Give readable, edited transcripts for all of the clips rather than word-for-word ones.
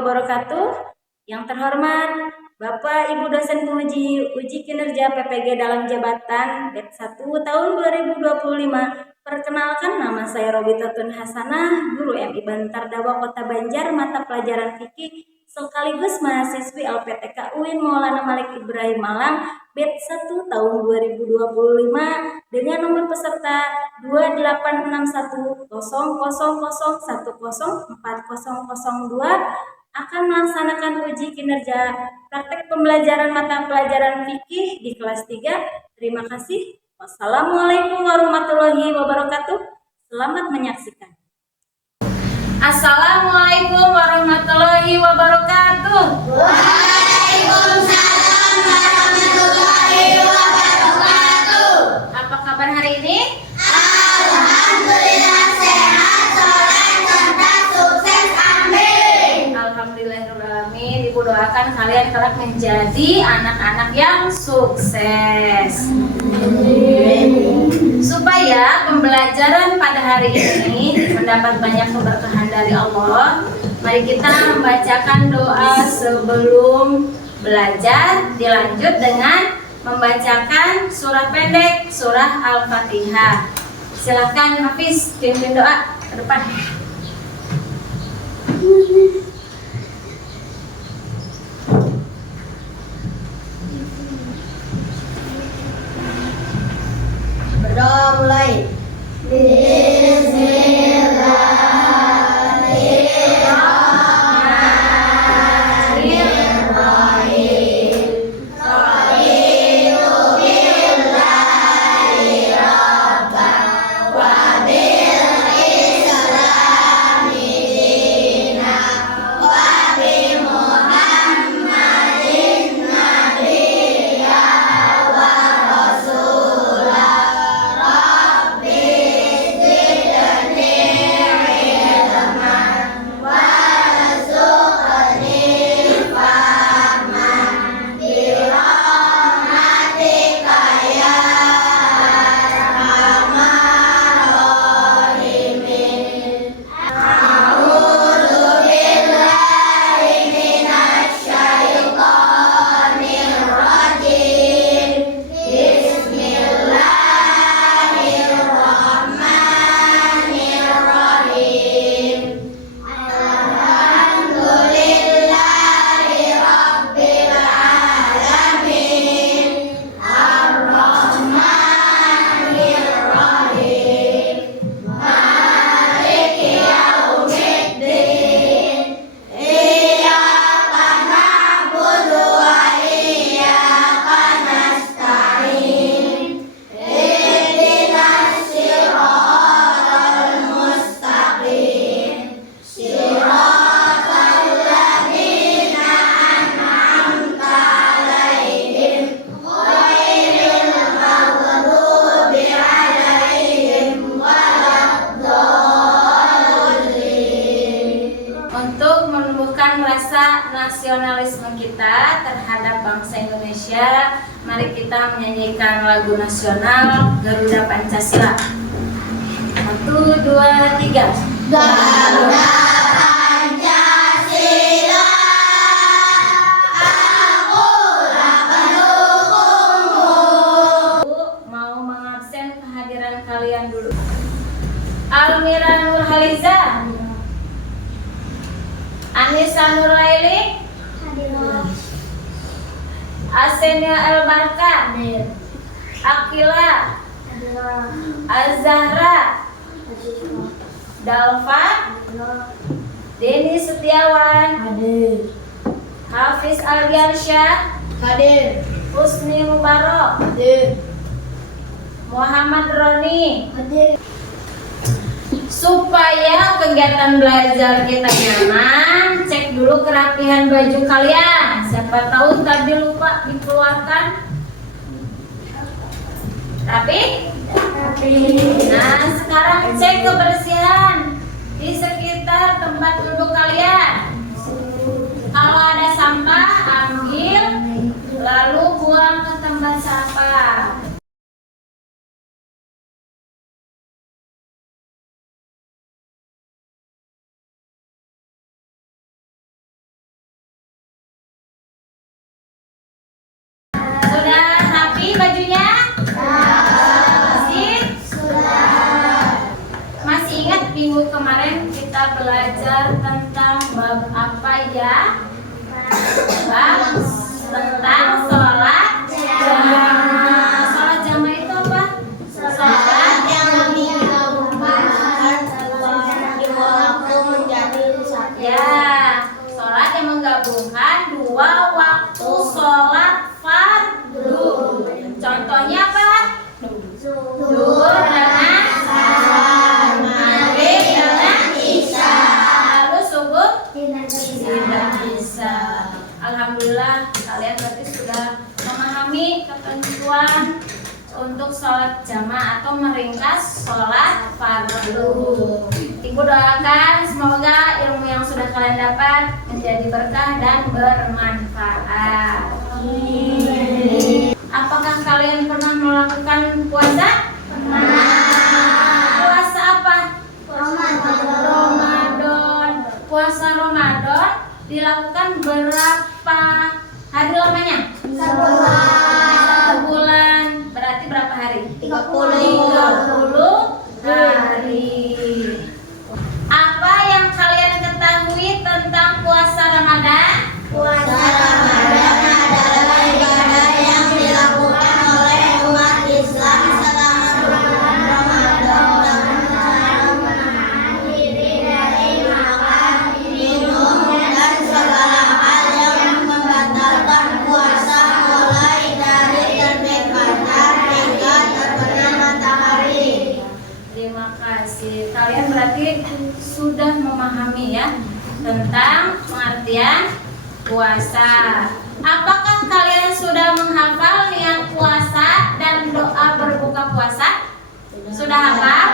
wabarakatuh. Yang terhormat Bapak Ibu dosen penguji uji kinerja PPG dalam jabatan Batch 1 tahun 2025. Perkenalkan, nama saya Robitatun Hasanah, guru MI Bantar Dawa Kota Banjar, mata pelajaran fikih sekaligus mahasiswi LPTK UIN Maulana Malik Ibrahim Malang, Batch 1 tahun 2025 dengan nomor peserta 286100104002 akan melaksanakan uji kinerja praktek pembelajaran mata pelajaran fikih di kelas 3. Terima kasih. Wassalamualaikum warahmatullahi wabarakatuh. Selamat menyaksikan. Assalamualaikum warahmatullahi wabarakatuh. Waalaikumsalam warahmatullahi wabarakatuh. Apa kabar hari ini? Alhamdulillah sehat, soleh, cerdas, sukses, amin. Alhamdulillahirrahmanirrahim. Ibu doakan kalian kelak menjadi anak-anak yang sukses. Supaya pembelajaran pada hari ini mendapat banyak keberkahan dari Allah, mari kita membacakan doa sebelum belajar. Dilanjut dengan membacakan surah pendek, surah Al-Fatihah. Silakan Hafiz pimpin doa ke depan. Berdoa mulai. Untuk menumbuhkan rasa nasionalisme kita terhadap bangsa Indonesia, mari kita menyanyikan lagu nasional Garuda Pancasila. 1, 2, 3. Garuda Pancasila, akulah pendukungmu. Mau mengabsen kehadiran kalian dulu. Almira Nurhaliza, Anissa Nurlaili, Asenia Elbarka, Akila, Azahra, Dalfa, Deni Setiawan, Hafiz Aldiansyah, hadir, Husni Mubarok, hadir, Muhammad Roni. hadir. Supaya kegiatan belajar kita nyaman, cek dulu kerapihan baju kalian. Siapa tahu tadi lupa dikeluarkan. Rapi? Nah, sekarang cek kebersihan di sekitar tempat duduk kalian. Kalau ada sampah, ambil lalu buang ke tempat sampah. minggu kemarin kita belajar tentang bab apa ya? Bab tentang sholat jamaah. Sholat jamaah itu apa? Sholat yang digabungkan di waktu menjadi satu. ya, sholat yang menggabungkan dua waktu sholat fardu. Contohnya apa? Zuhur dengan asar, maghrib dengan isya, lalu subuh tidak bisa. Alhamdulillah kalian berarti sudah memahami ketentuan untuk sholat jamaah atau meringkas sholat fardu. Ibu doakan semoga ilmu yang sudah kalian dapat menjadi berkah dan bermanfaat. Apakah kalian pernah melakukan puasa? Puasa apa? Ramadan. Puasa Ramadan dilakukan berapa hari lamanya? 1 bulan. Berarti berapa hari? 30 hari. Apa yang kalian ketahui tentang puasa Ramadan? Puasa Ramadan adalah ibadah yang dilakukan oleh umat Islam selama bulan Ramadan dengan cara menahan diri dari makan, minum, dan segala hal yang membatalkan puasa mulai dari terbit fajar hingga terbenam matahari. Terima kasih. Kalian berarti sudah memahami ya tentang pengertian puasa. Apakah kalian sudah menghafal niat puasa dan doa berbuka puasa? Sudah hafal?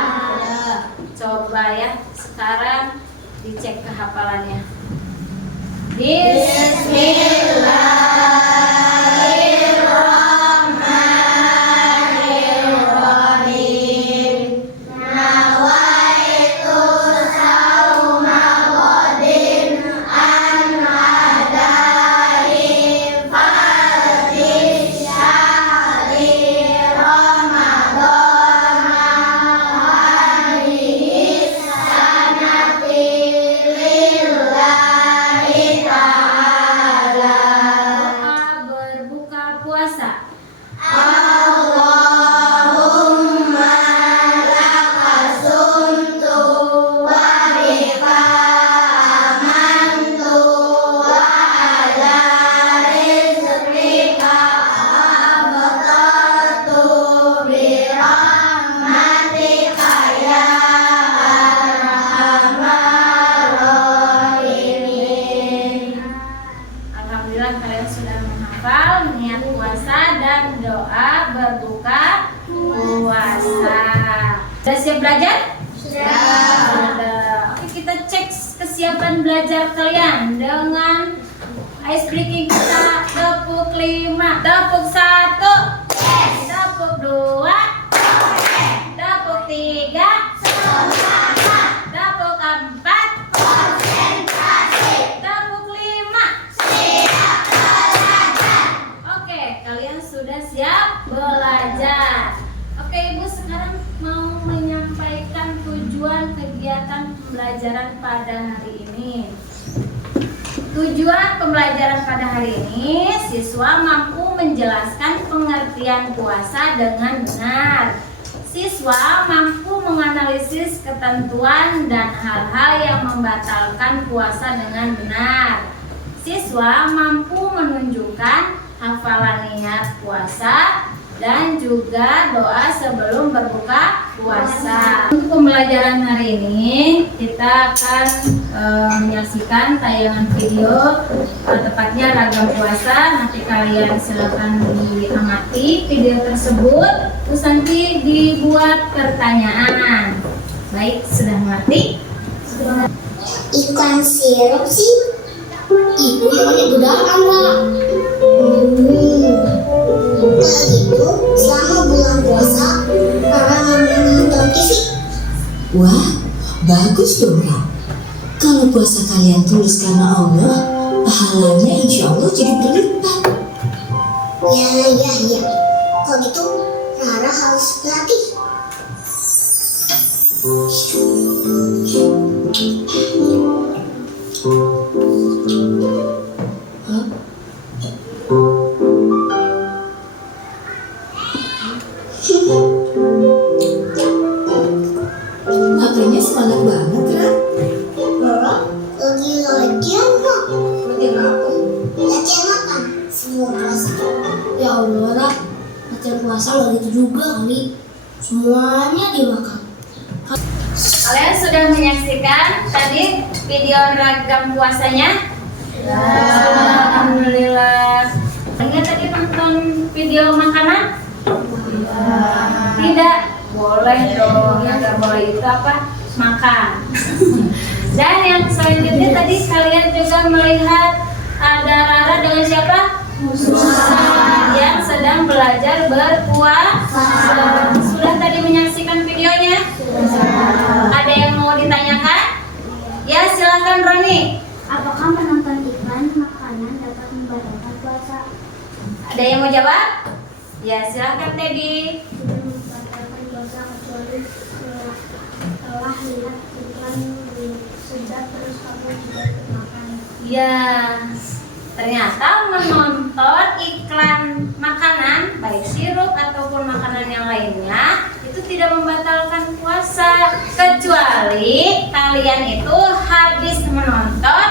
Coba ya, sekarang dicek kehafalannya. Bismillahirrahmanirrahim. Nawaitu sauma ghadin an adai fardhi syahri Ramadan hadhihi sanati lillahi ta'ala. Doa berbuka puasa. Allahumma lakasumtu wa bika amantu wa ala rizqika abtatu bi rahmatika ya arhamar rahimin. Alhamdulillah kalian sudah menghafal niat puasa dan doa berbuka puasa. Sudah siap belajar? Sudah. Oke, kita cek kesiapan belajar kalian dengan ice breaking kita. Tepuk 5, tepuk 1, tepuk 2, tepuk 3, tepuk 4, tepuk 5. Oke, kalian sudah siap belajar. Oke, Ibu sekarang mau menyampaikan tujuan kegiatan pembelajaran pada hari ini. Tujuan pembelajaran pada hari ini, siswa mampu menjelaskan pengertian puasa dengan benar. Siswa mampu menganalisis ketentuan dan hal-hal yang membatalkan puasa dengan benar. Siswa mampu menunjukkan hafalan niat puasa dan juga doa sebelum berbuka puasa. Untuk pembelajaran hari ini kita akan menyaksikan tayangan video tepatnya ragam puasa. Nanti kalian silakan diamati video tersebut, terus nanti dibuat pertanyaan. Baik, sudah mengerti? Ikan sirup sih ibu yang ibu doakan lah. Kalau gitu selama bulan puasa Rara nggak nonton TV. Wah, bagus dong, Ra. Kalau puasa kalian tulus karena Allah, pahalanya insya Allah jadi berlipat. Ya. Kalau gitu Rara harus berlatih. Makanya semangat banget, Ra. Rara, lagi latihan kok. Latihan apa? Latihan makan. Semua puasa. Ya Allah, Ra. Latihan puasa lo gitu juga kali. Semuanya dimakan. Kalian sudah menyaksikan tadi video ragam puasanya? Alhamdulillah. Kalian tadi nonton video makanan? Tidak. Boleh dong. Yang nggak boleh itu apa? Makan. Dan yang selanjutnya tadi kalian juga melihat ada Rara dengan siapa? Musa yang sedang belajar berpuasa. Sudah tadi menyaksikan videonya? Ada yang mau ditanyakan? Ya, silakan Roni. Apakah menonton iklan makanan dapat membatalkan puasa? Ada yang mau jawab? Ya, silakan Teddy. Tidak membatalkan puasa kecuali setelah lihat iklan sedap terus kamu tidak makan. Ya, ternyata menonton iklan makanan, baik sirup ataupun makanan yang lainnya, itu tidak membatalkan puasa, kecuali kalian itu habis menonton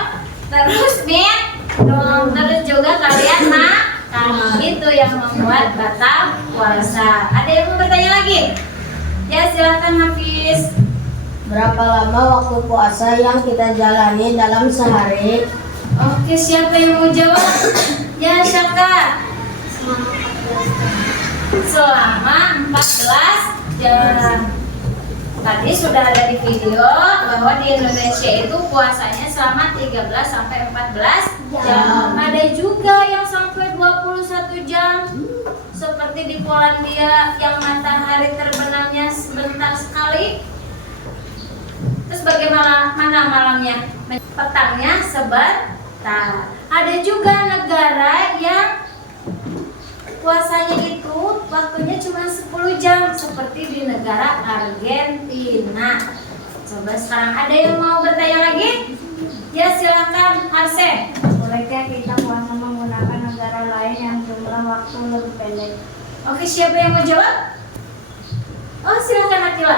terus minum, terus juga kalian makan, itu yang membuat batal puasa. Ada yang mau bertanya lagi? Ya, silakan Hafiz. Berapa lama waktu puasa yang kita jalani dalam sehari? Oke, siapa yang mau jawab? Ya, Syaka. Selama 14 jam. Tadi sudah ada di video bahwa di Indonesia itu puasanya selama 13 sampai 14 jam. Ada juga yang sampai 21 jam. Seperti di Polandia yang matahari terbenamnya sebentar sekali. Terus bagaimana malamnya? Petangnya sebentar. Ada juga negara yang puasanya itu waktunya cuma 10 jam seperti di negara Argentina. Coba sekarang ada yang mau bertanya lagi? Ya, silakan Arsen. Bolehkah kita puasa menggunakan negara lain yang jumlah waktu lebih pendek? Oke, siapa yang mau jawab? Oh, silakan Akila.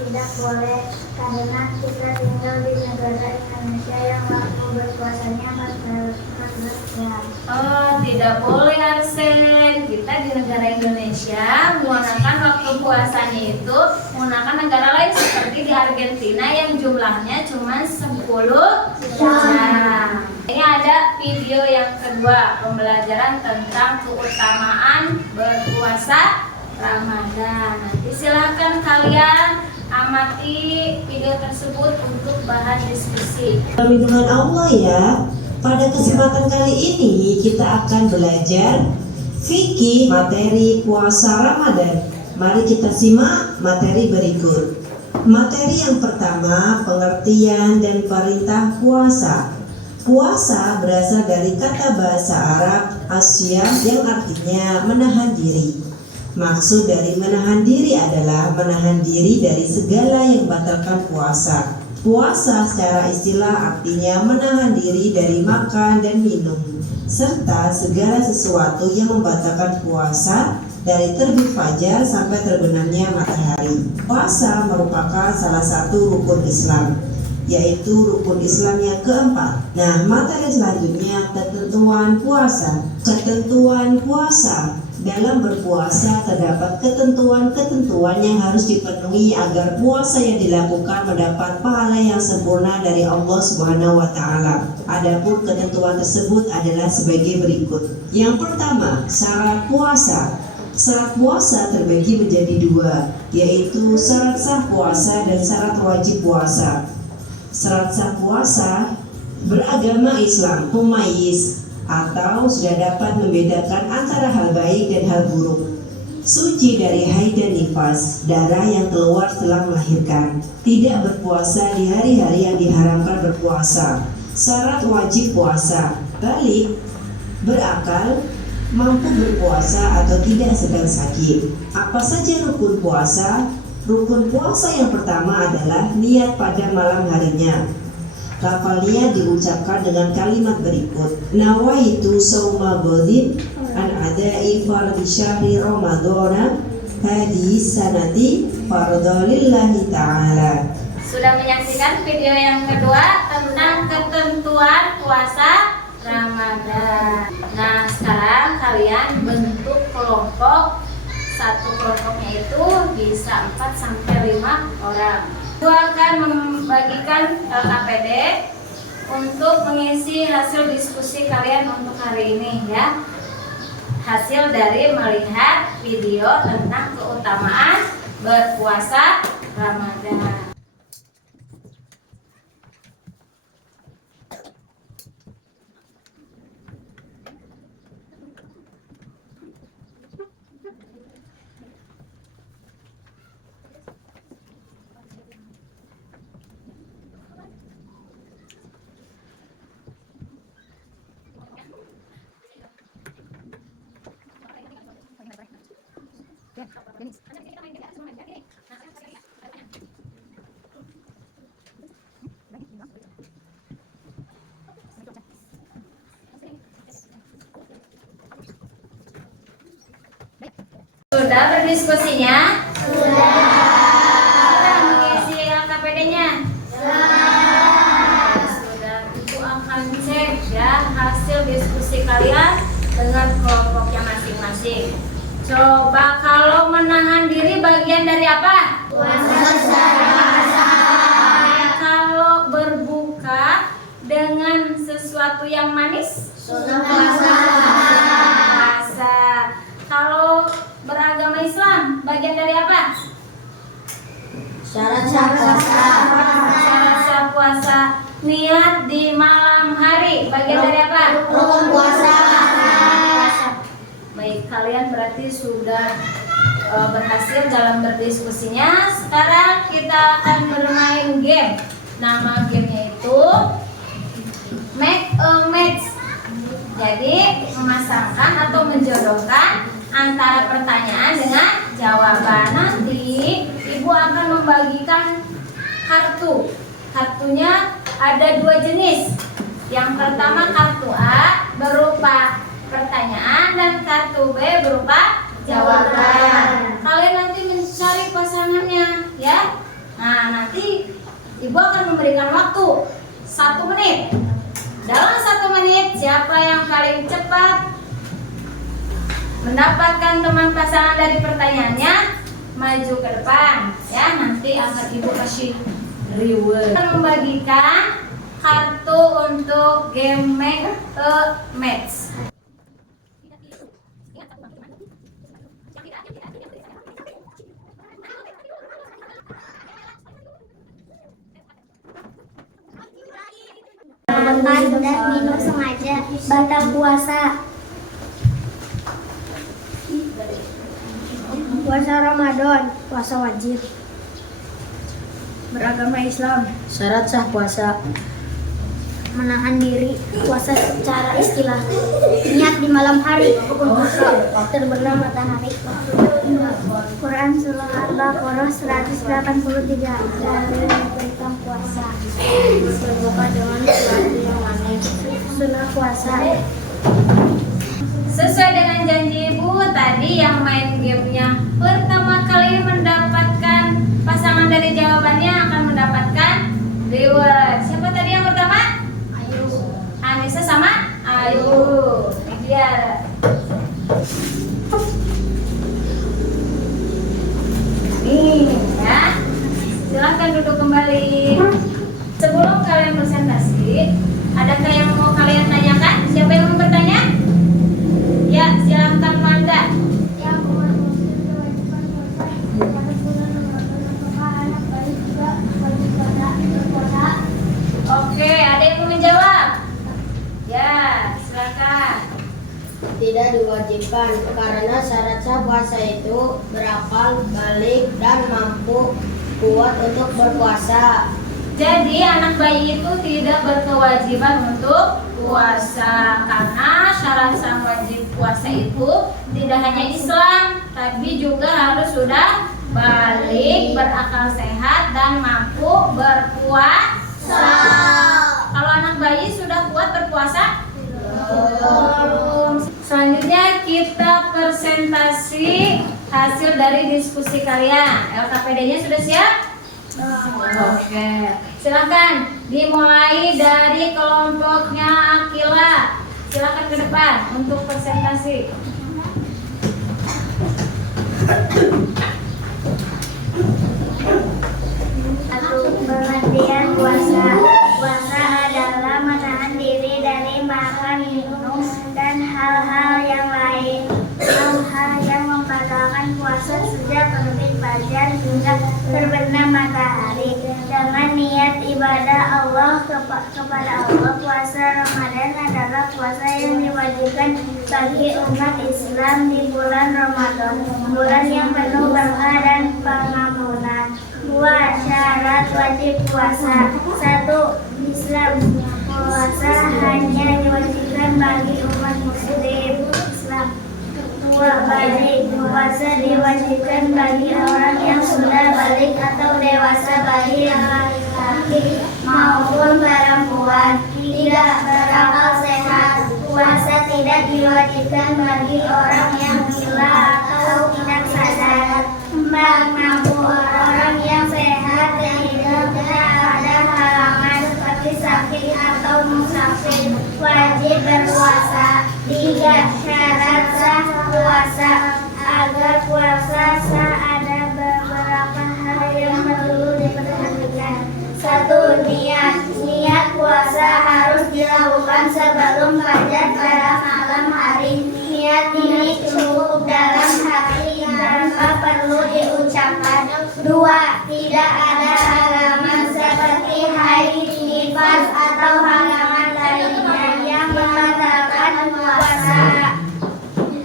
Tidak boleh, karena kita tinggal di negara Indonesia yang waktu berpuasanya 14 jam. Oh, tidak boleh Arsen. Kita di negara Indonesia menggunakan waktu puasanya itu menggunakan negara lain seperti di Argentina yang jumlahnya cuma 10 jam. Ini ada video yang kedua, pembelajaran tentang keutamaan berpuasa Ramadan. Nanti silakan kalian amati video tersebut untuk bahan diskusi. Perlindungan Allah ya. Pada kesempatan kali ini kita akan belajar fikih materi puasa Ramadan. Mari kita simak materi berikut. Materi yang pertama, pengertian dan perintah puasa. Puasa berasal dari kata bahasa Arab asyam yang artinya menahan diri. Maksud dari menahan diri adalah menahan diri dari segala yang membatalkan puasa. Puasa secara istilah artinya menahan diri dari makan dan minum, serta segala sesuatu yang membatalkan puasa dari terbit fajar sampai terbenamnya matahari. Puasa merupakan salah satu rukun Islam, yaitu rukun Islam yang keempat. Nah, materi selanjutnya ketentuan puasa. Ketentuan puasa. Dalam berpuasa terdapat ketentuan-ketentuan yang harus dipenuhi agar puasa yang dilakukan mendapat pahala yang sempurna dari Allah Subhanahu wa taala. Adapun ketentuan tersebut adalah sebagai berikut. Yang pertama, syarat puasa. Syarat puasa terbagi menjadi dua, yaitu syarat sah puasa dan syarat wajib puasa. Syarat sah puasa beragama Islam, mumayyiz, atau sudah dapat membedakan antara hal baik dan hal buruk, suci dari haid dan nifas, darah yang keluar setelah melahirkan, tidak berpuasa di hari-hari yang diharamkan berpuasa. Syarat wajib puasa, balik, berakal, mampu berpuasa atau tidak sedang sakit. Apa saja rukun puasa? Rukun puasa yang pertama adalah niat pada malam harinya. Lafalnya diucapkan dengan kalimat berikut: Nawaitu sauma ghadin an adai fardhi syahri ramadhana hadi sanati fardhalillahi ta'ala. Sudah menyaksikan video yang kedua tentang ketentuan puasa Ramadan. Nah, sekarang kalian bentuk kelompok. Satu kelompoknya itu bisa 4-5 orang. Aku akan membagikan LKPD untuk mengisi hasil diskusi kalian untuk hari ini ya. Hasil dari melihat video tentang keutamaan berpuasa Ramadan. Sudah berdiskusinya? Sudah mengisi LKPD-nya? Sudah. Ibu akan cek ya hasil diskusi kalian dengan kelompoknya masing-masing. Coba kalau menahan diri bagian dari apa? Puasa. Kalau berbuka dengan sesuatu yang manis? Puasa. Kalau beragama Islam bagian dari apa? Syarat sah puasa. Syarat sah puasa. Niat di malam hari bagian dari apa? Rukun puasa. Baik, kalian berarti sudah berhasil dalam berdiskusinya. Sekarang kita akan bermain game. Nama gamenya itu Make a Match. Jadi memasangkan atau menjodohkan antara pertanyaan dengan jawaban. Nanti ibu akan membagikan kartu. Kartunya ada 2 jenis. Yang pertama kartu A berupa pertanyaan dan kartu B berupa jawaban. Kalian nanti mencari pasangannya ya. Nah, nanti ibu akan memberikan waktu 1 menit. Dalam 1 menit siapa yang paling cepat mendapatkan teman pasangan dari pertanyaannya maju ke depan ya. Nanti akan ibu kasih reward. Kita membagikan kartu untuk game Make a Match. Makan dan minum sengaja batal puasa. Puasa Ramadan, puasa wajib. Beragama Islam, Syarat sah puasa. menahan diri, puasa secara istilah. Niat di malam hari, terbenam matahari. Quran Surah Al-Baqarah 183 dalil tentang puasa. Berbuka dengan sesuatu yang manis. Sunnah puasa. Sesuai dengan janji ibu tadi yang main gamenya pertama kali mendapatkan pasangan dari jawabannya akan mendapatkan reward. Siapa tadi yang pertama? Ayu. Anissa sama Ayu. Biar nih ya. Silahkan duduk kembali. Sebelum kalian presentasi, adakah yang mau kalian tanyakan? Siapa yang mau bertanya? Ya, silakan Manda. Oke, ada yang mau menjawab? Ya, silakan. Tidak diwajibkan karena syarat sah puasa itu berakal, balik, dan mampu kuat untuk berpuasa. Jadi anak bayi itu tidak berkewajiban untuk puasa karena syarat sah wajib puasa itu tidak hanya Islam, tapi juga harus sudah balik, berakal sehat, dan mampu berpuasa. Kalau anak bayi sudah kuat berpuasa? Belum. Selanjutnya kita presentasi hasil dari diskusi kalian. LKPD-nya sudah siap? Oke. Silakan dimulai dari kelompoknya Akila. Silakan ke depan untuk presentasi. Pengertian puasa. Puasa adalah menahan diri dari makan, minum, dan hal-hal yang lain. Hal-hal yang membatalkan puasa sejak terbit fajar hingga terbenam matahari. Dengan niat ibadah Allah kepada Allah, puasa Ramadan adalah puasa yang diwajibkan bagi umat Islam di bulan Ramadan, bulan yang penuh berkah dan pengampunan. 2. Syarat wajib puasa. 1. Islam. Puasa hanya diwajibkan bagi umat muslim Islam. 2. Balik. Puasa diwajibkan bagi orang yang sudah balik atau dewasa, bayi laki-laki maupun perempuan. 3. Berakal sehat. Puasa tidak diwajibkan bagi orang yang gila atau tidak sadar. 4. Mampu. Orang yang sehat dan tidak ada halangan seperti sakit atau musafir wajib berpuasa. 3. Syarat sah puasa. Agar puasa sah ada beberapa hal yang perlu diperhatikan. 1. Niat. Niat puasa harus dilakukan sebelum fajar pada malam hari. Niat ini cukup dalam hati tanpa perlu diucapkan. 2. Tidak ada halangan seperti haid, nifas, atau halangan lainnya yang membatalkan puasa.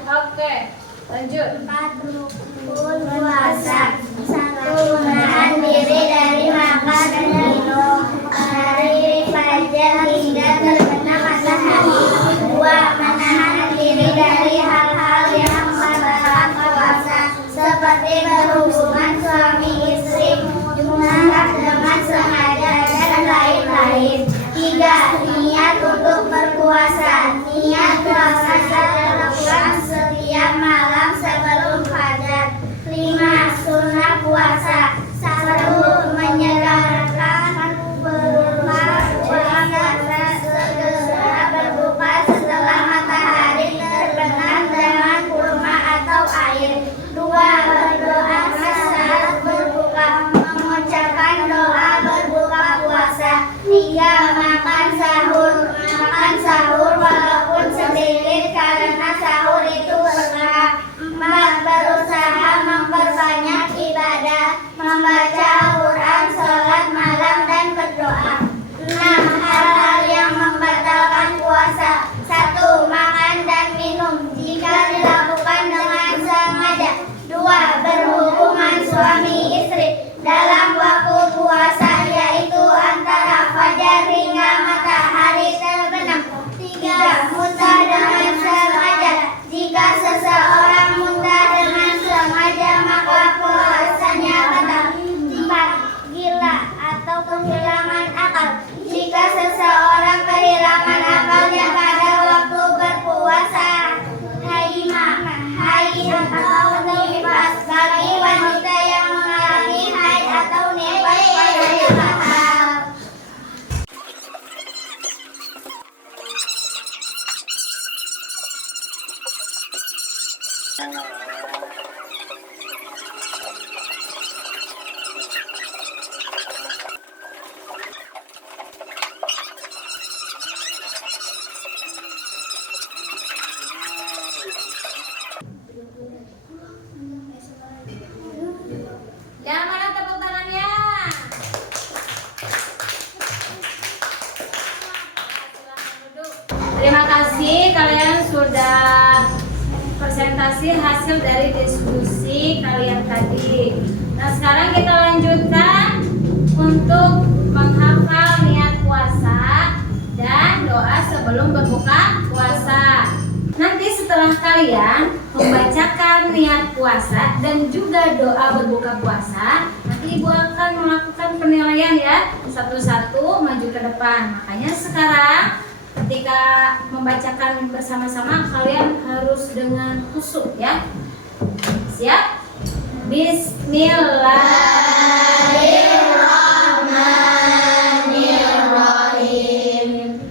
Oke, lanjut. 4. Rukun puasa. 1. Menahan diri dari makan dan minum dari fajar hingga terbenam matahari. 2. Menahan diri dari hal-hal yang membatalkan puasa seperti berhubungan suami istri, junah dengan sengaja, dan lain-lain. 3. Niat untuk berpuasa. Niat puasa dilakukan setiap malam sebelum fajar. 5. Sunnah puasa. 1. Menyegerakan berpuasa, segera berbuka setelah matahari terbenam dengan kurma atau air. 2. Berdoa saat berbuka, mengucapkan doa berbuka puasa. 3. Makan sahur. Makan sahur walaupun sedikit karena sahur itu berkah. 4. Berusaha memperbanyak ibadah, membaca Al-Quran, sholat malam, dan berdoa. 6. Hal-hal yang membatalkan puasa. 1. Makan dan minum jika dilakukan dengan sengaja. 2. Berhubungan suami istri dalam waktu puasa, yaitu antara fajar hingga matahari terbenam. 3. Muntah dengan sengaja. Jika seseorang muntah dengan sengaja, maka puasanya batal. 4. Gila atau kehilangan akal. Jika seseorang kehilangan akalnya pada waktu berpuasa. Haid atau nifas. Bagi wanita yang mengalami haid atau nifas padanya batal. Yang mana tepuk tangannya? Silakan duduk. Terima kasih kalian sudah presentasi hasil dari diskusi kalian tadi. Nah, sekarang kita lanjutkan untuk menghafal niat puasa dan doa sebelum berbuka puasa. Nanti setelah kalian membacakan niat puasa puasa dan juga doa berbuka puasa, nanti Ibu akan melakukan penilaian ya, satu-satu maju ke depan. Makanya sekarang ketika membacakan bersama-sama kalian harus dengan khusyuk ya. Siap? Bismillahirrahmanirrahim.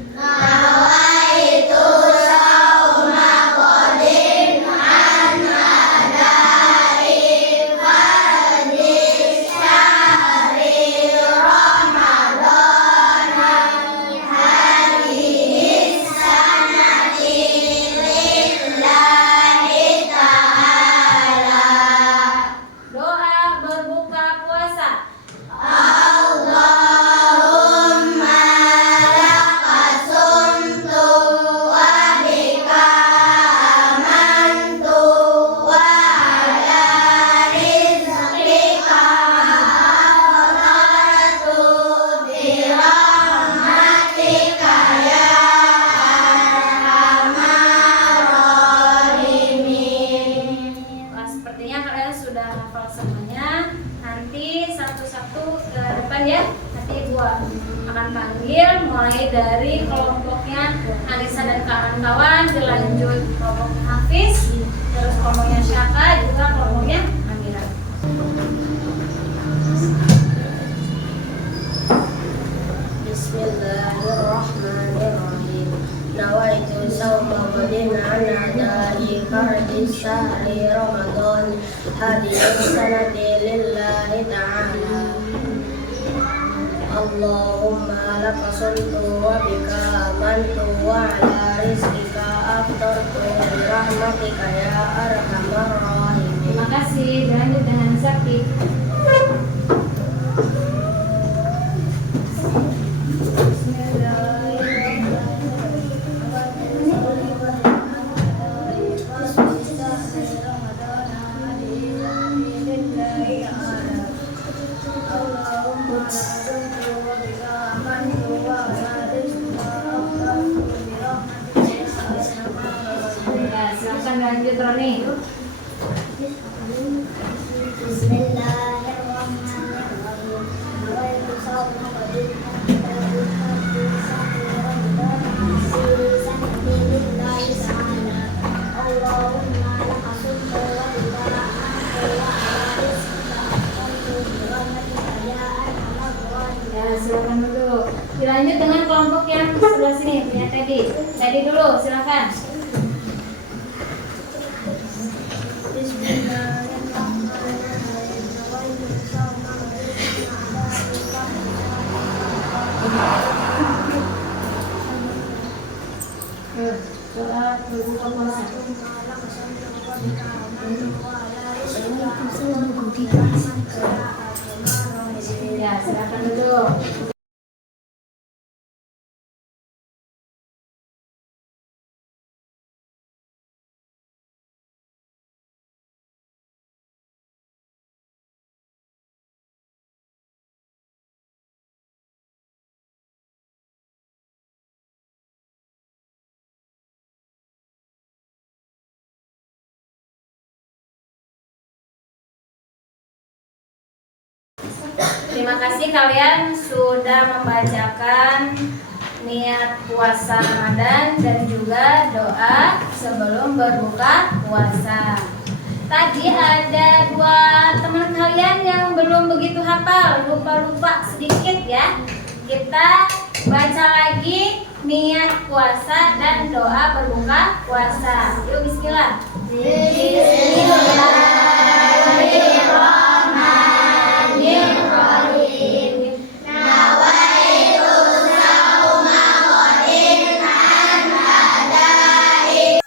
Doa berbuka puasa. Wah, sepertinya kalian sudah hafal semuanya. Nanti satu-satu ke depan ya. Nanti Ibu akan panggil mulai dari kelompoknya Anissa dan kawan-kawan, dilanjut kelompoknya Hafiz, terus kelompoknya Syaka, juga kelompoknya Amira. Bismillahirrahmanirrahim. Nawaitu sawma ghadin ala dari fardi syahri Ramadan hadiyan sanati lillahi ta'ala. Allahumma laka sumtu wa bika amantu wa ala rizqika aftartu bi rahmatika ya arhamar rahimin. Terima kasih. Dilanjut dengan Sakti. Ya, silakan lanjut Roni. Bismillahirrahmanirrahim. Nawaitu sawma ghadin dari fardi syahri Ramadan sanati lillahi ta'ala. Allahumma laka sumtu wa bika amantu wa ala rizqika aftartu bi rahmatika ya arhamar rahimin. Ya, silakan dulu. Dilanjut dengan kelompok yang sebelah sini punya Teddy. Teddy dulu, silakan. Bismillahirrahmanirrahim. Nawaitu sawma ghadin dari fardi Doa berbuka puasa. Ya, silakan dulu. Terima kasih kalian sudah membacakan niat puasa Ramadan dan juga doa sebelum berbuka puasa. Tadi ada dua teman kalian yang belum begitu hafal, lupa-lupa sedikit ya. Kita baca lagi niat puasa dan doa berbuka puasa. Yuk bismillah. Bismillahirrahmanirrahim. Nawaitu sauma ghadin an adai.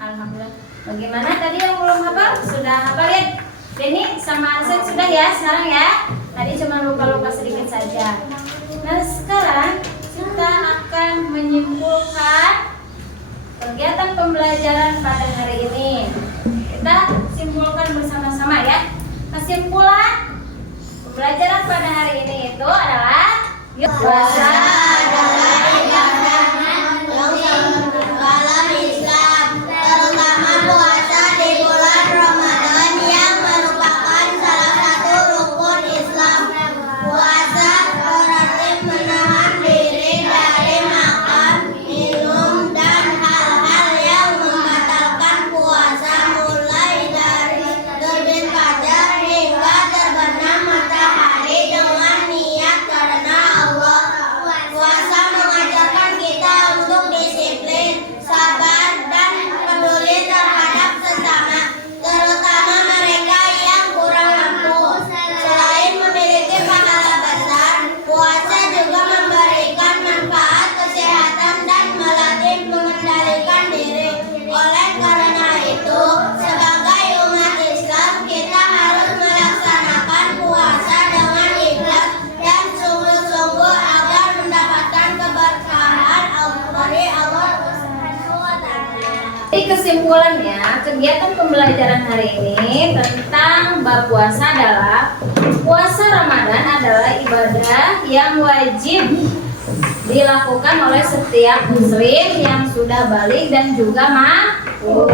Alhamdulillah. Bagaimana tadi yang belum hafal? Sudah hafal ya? Denny sama Arsen sudah ya sekarang ya? Tadi cuma lupa-lupa sedikit saja. Nah sekarang kita akan menyimpulkan kegiatan pembelajaran pada hari ini. Kita simpulkan bersama-sama ya. Kesimpulan pembelajaran pada hari ini itu adalah puasa adalah ibadah dalam Islam, terutama puasa di bulan Ramadan yang merupakan salah satu rukun Islam. Puasa berarti menahan diri dari makan, minum, dan hal-hal yang membatalkan puasa, mulai dari terbit fajar hingga terbenam matahari dengan niat karena Allah. Puasa mengajarkan kita untuk disiplin, sabar, dan peduli terhadap sesama, terutama mereka yang kurang mampu. Selain memiliki pahala besar, puasa juga memberikan manfaat kesehatan dan melatih mengendalikan diri. Oleh karena itu, sebagai umat Islam, kita harus melaksanakan puasa dengan ikhlas dan sungguh-sungguh agar mendapatkan keberkahan dari Allah Subhanahu wa Ta'ala. Jadi kesimpulannya, kegiatan pembelajaran hari ini tentang bab puasa adalah puasa Ramadan adalah ibadah yang wajib dilakukan oleh setiap muslim yang sudah balik dan juga mampu.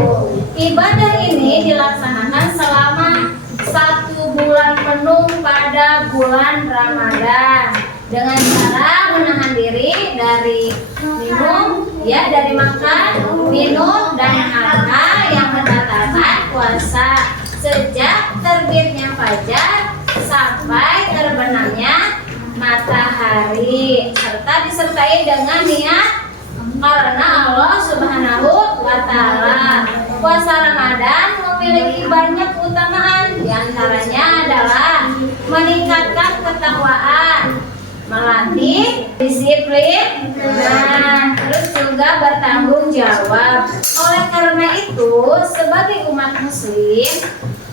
Ibadah ini dilaksanakan selama 1 bulan penuh pada bulan Ramadan dengan cara menahan diri dari minum, ya, dari makan, minum, dan hal-hal yang membatalkan puasa sejak terbitnya fajar sampai terbenamnya matahari, serta disertai dengan niat karena Allah Subhanahu wa Ta'ala. Puasa Ramadan memiliki banyak keutamaan, diantaranya adalah meningkatkan ketakwaan, melatih disiplin, terus juga bertanggung jawab. Oleh karena itu, sebagai umat muslim,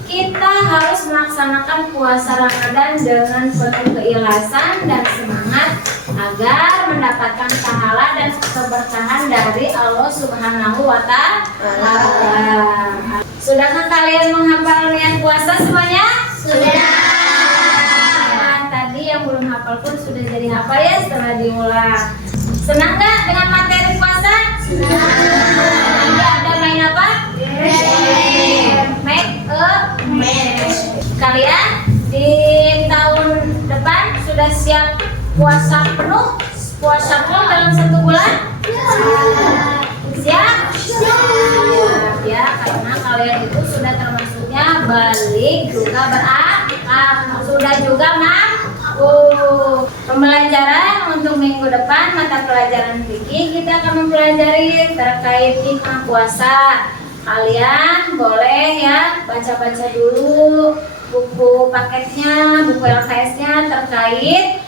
kita harus melaksanakan puasa Ramadan dengan penuh keikhlasan dan semangat agar mendapatkan pahala dan keberkahan dari Allah Subhanahu wa Ta'ala. Sudahkah kalian menghafal niat puasa semuanya? Sudah. Tadi yang belum hafal pun sudah jadi hafal ya setelah diulang. Senang nggak dengan materi puasa? Nanti ada main apa? Make a match. Kalian di tahun depan sudah siap puasa penuh? Puasa full dalam 1 bulan? Siap? Siap ya, karena kalian itu sudah termasuknya balik juga berakal, sudah juga mampu. Pembelajaran untuk minggu depan mata pelajaran fikih kita akan mempelajari terkait hikmah puasa. Kalian boleh ya baca-baca dulu buku paketnya, buku LKS-nya terkait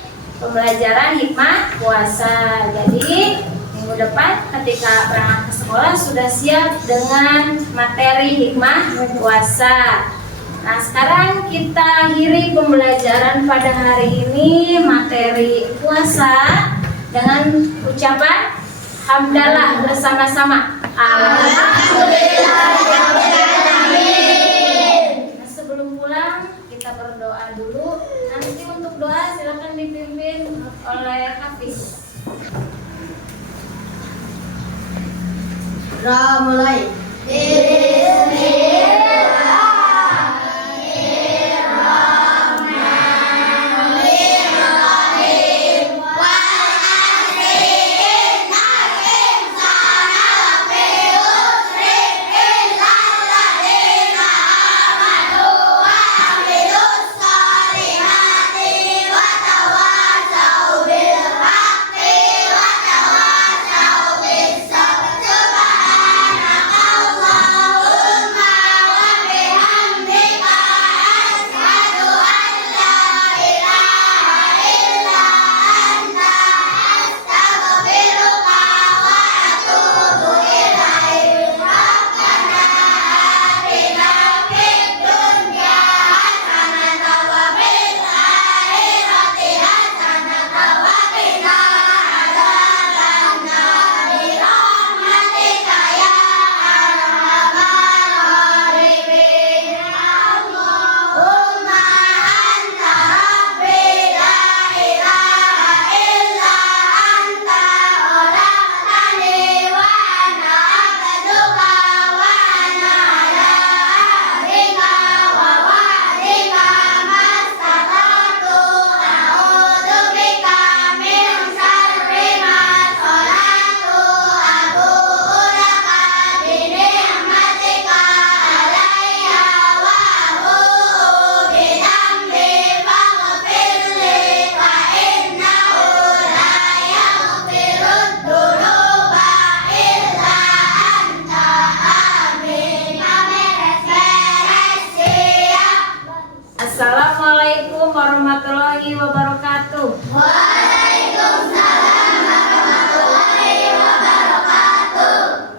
pembelajaran hikmah puasa. Jadi minggu depan ketika berangkat ke sekolah sudah siap dengan materi hikmah puasa. Nah, sekarang kita akhiri pembelajaran pada hari ini materi puasa dengan ucapan hamdalah bersama-sama. Alhamdulillahirobbilalamin. Nah, sebelum pulang kita berdoa dulu. Nanti untuk doa silakan dipimpin oleh Hafiz. Mulai. Assalamualaikum warahmatullahi wabarakatuh. Waalaikumsalam warahmatullahi wabarakatuh.